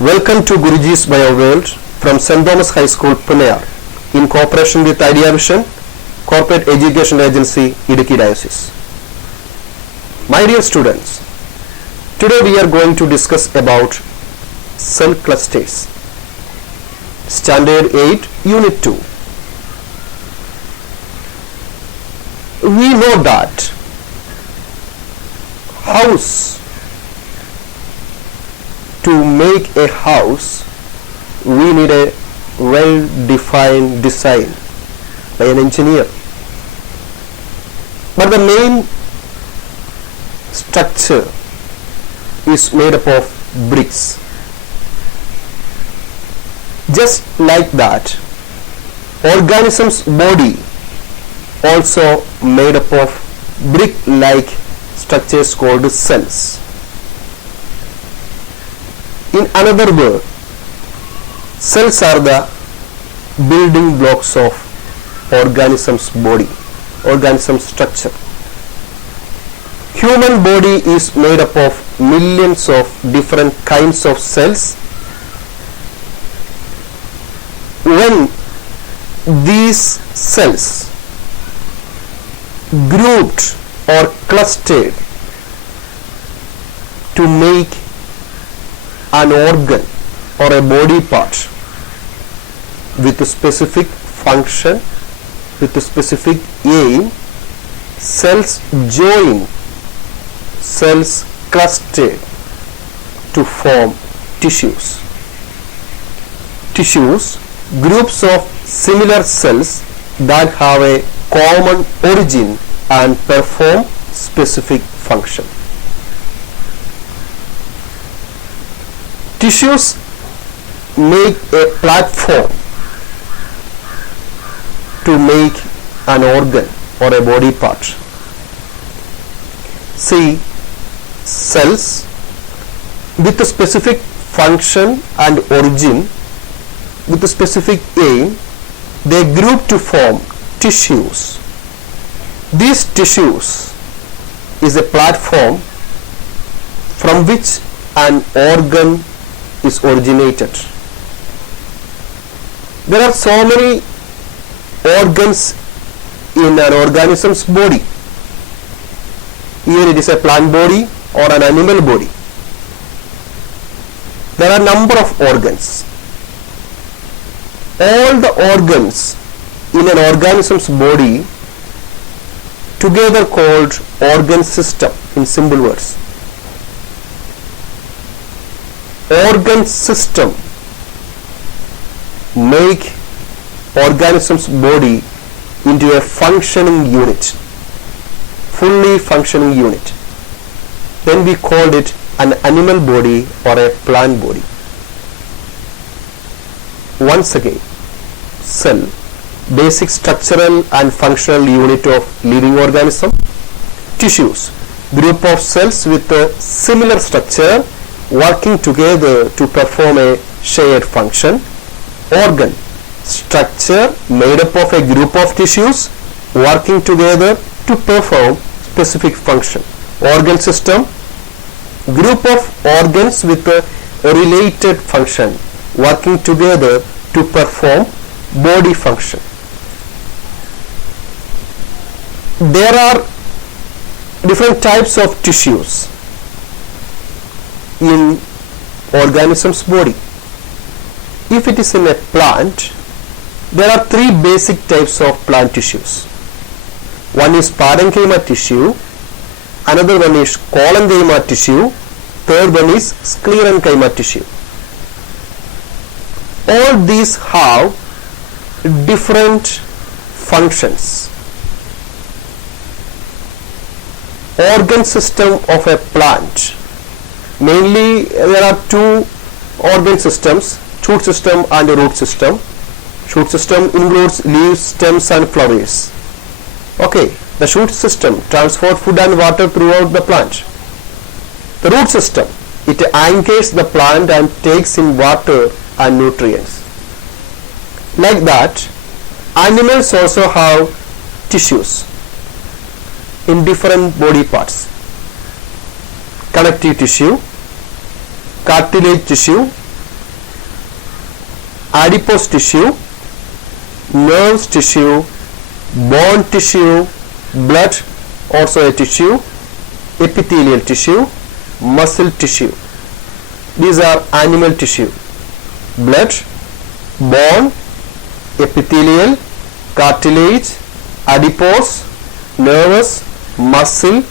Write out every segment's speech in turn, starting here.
Welcome to Guruji's Bio World from St. Thomas High School, Punayar, in cooperation with Idea Vision, Corporate Education Agency, Idukki Diocese. My dear students, today we are going to discuss about cell clusters. Standard 8, Unit 2. We know that to make a house, we need a well-defined design by an engineer. But the main structure is made up of bricks. Just like that, organism's body also made up of brick-like structures called cells. In another word, cells are the building blocks of organism's body, organism structure. Human body is made up of millions of different kinds of cells. When these cells grouped or clustered to make an organ or a body part with a specific function, with a specific aim, cells join, cells cluster to form tissues. Tissues, groups of similar cells that have a common origin and perform specific function. Tissues make a platform to make an organ or a body part. See, cells with a specific function and origin, with a specific aim, they group to form tissues. These tissues is a platform from which an organ is originated. There are so many organs in an organism's body. Either it is a plant body or an animal body. There are number of organs. All the organs in an organism's body together called organ system in simple words. Organ system make organism's body into a functioning unit, fully functioning unit. Then we called it an animal body or a plant body. Once again, cell, basic structural and functional unit of living organism. Tissues, group of cells with a similar structure working together to perform a shared function. Organ, structure made up of a group of tissues working together to perform specific function. Organ system, group of organs with a related function working together to perform body function. There are different types of tissues in organism's body. If it is in a plant, there are three basic types of plant tissues. One is parenchyma tissue, another one is collenchyma tissue, third one is sclerenchyma tissue. All these have different functions. Organ system of a plant, mainly there are two organ systems, shoot system and root system. Shoot system includes leaves, stems and flowers. Okay, the shoot system transports food and water throughout the plant. The root system, it anchors the plant and takes in water and nutrients. Like that, animals also have tissues in different body parts. Connective tissue, cartilage tissue, adipose tissue, nerves tissue, bone tissue, blood also a tissue, epithelial tissue, muscle tissue. These are animal tissue: blood, bone, epithelial, cartilage, adipose, nervous, muscle,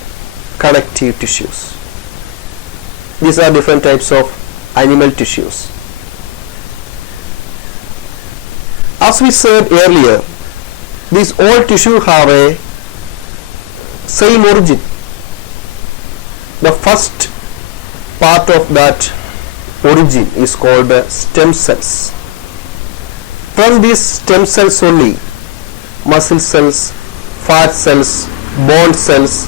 connective tissues. These are different types of animal tissues. As we said earlier, these all tissues have a same origin. The first part of that origin is called stem cells. From these stem cells only, muscle cells, fat cells, bone cells,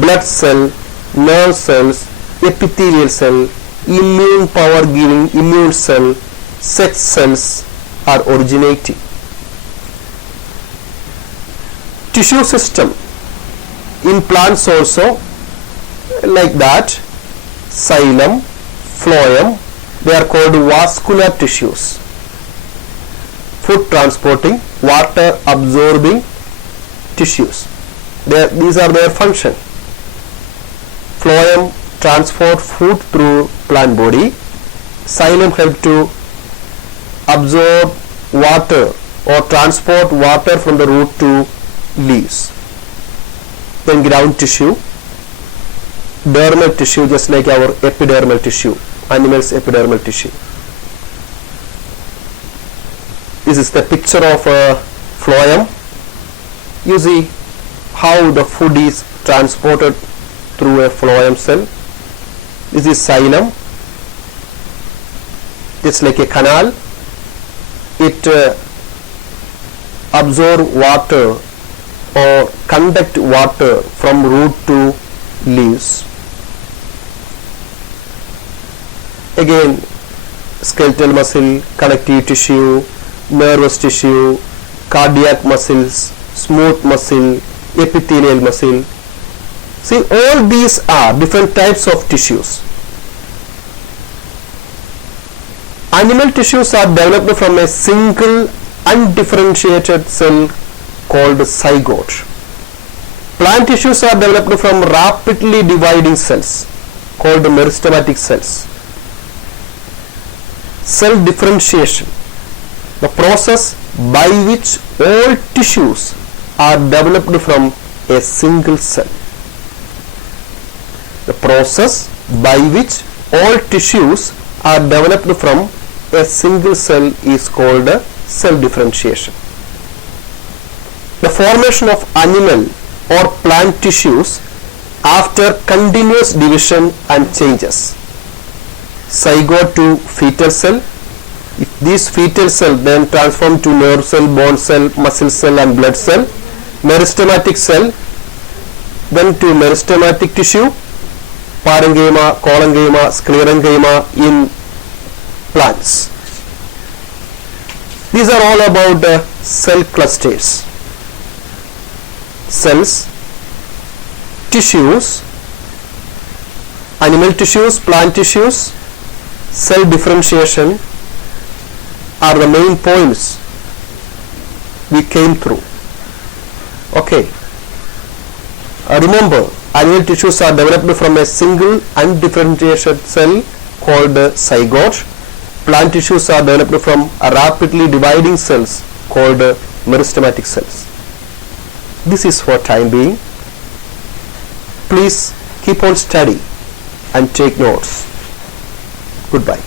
blood cell, nerve cells, epithelial cell, immune power giving immune cell, sex cells are originating. Tissue system in plants also like that: xylem, phloem, they are called vascular tissues. Food transporting, water absorbing tissues. These are their function. Phloem transport food through plant body. Xylem help to absorb water or transport water from the root to leaves. Then ground tissue, dermal tissue, just like our epidermal tissue, animals' epidermal tissue. This is the picture of a phloem. You see how the food is transported through a phloem cell. This is xylem. It's like a canal. It absorb water or conduct water from root to leaves. Again, skeletal muscle, connective tissue, nervous tissue, cardiac muscles, smooth muscle, epithelial muscle. See, all these are different types of tissues. Animal tissues are developed from a single undifferentiated cell called zygote. Plant tissues are developed from rapidly dividing cells called meristematic cells. Cell differentiation, the process by which all tissues are developed from a single cell. The process by which all tissues are developed from a single cell is called cell differentiation. The formation of animal or plant tissues after continuous division and changes. Zygote to fetal cell. If this fetal cell then transformed to nerve cell, bone cell, muscle cell and blood cell. Meristematic cell then to meristematic tissue, parenchyma, collenchyma, sclerenchyma in plants. These are all about cell clusters. Cells, tissues, animal tissues, plant tissues, cell differentiation are the main points we came through. Okay. Remember, animal tissues are developed from a single undifferentiated cell called zygote. Plant tissues are developed from rapidly dividing cells called meristematic cells. This is for time being. Please keep on study and take notes. Goodbye.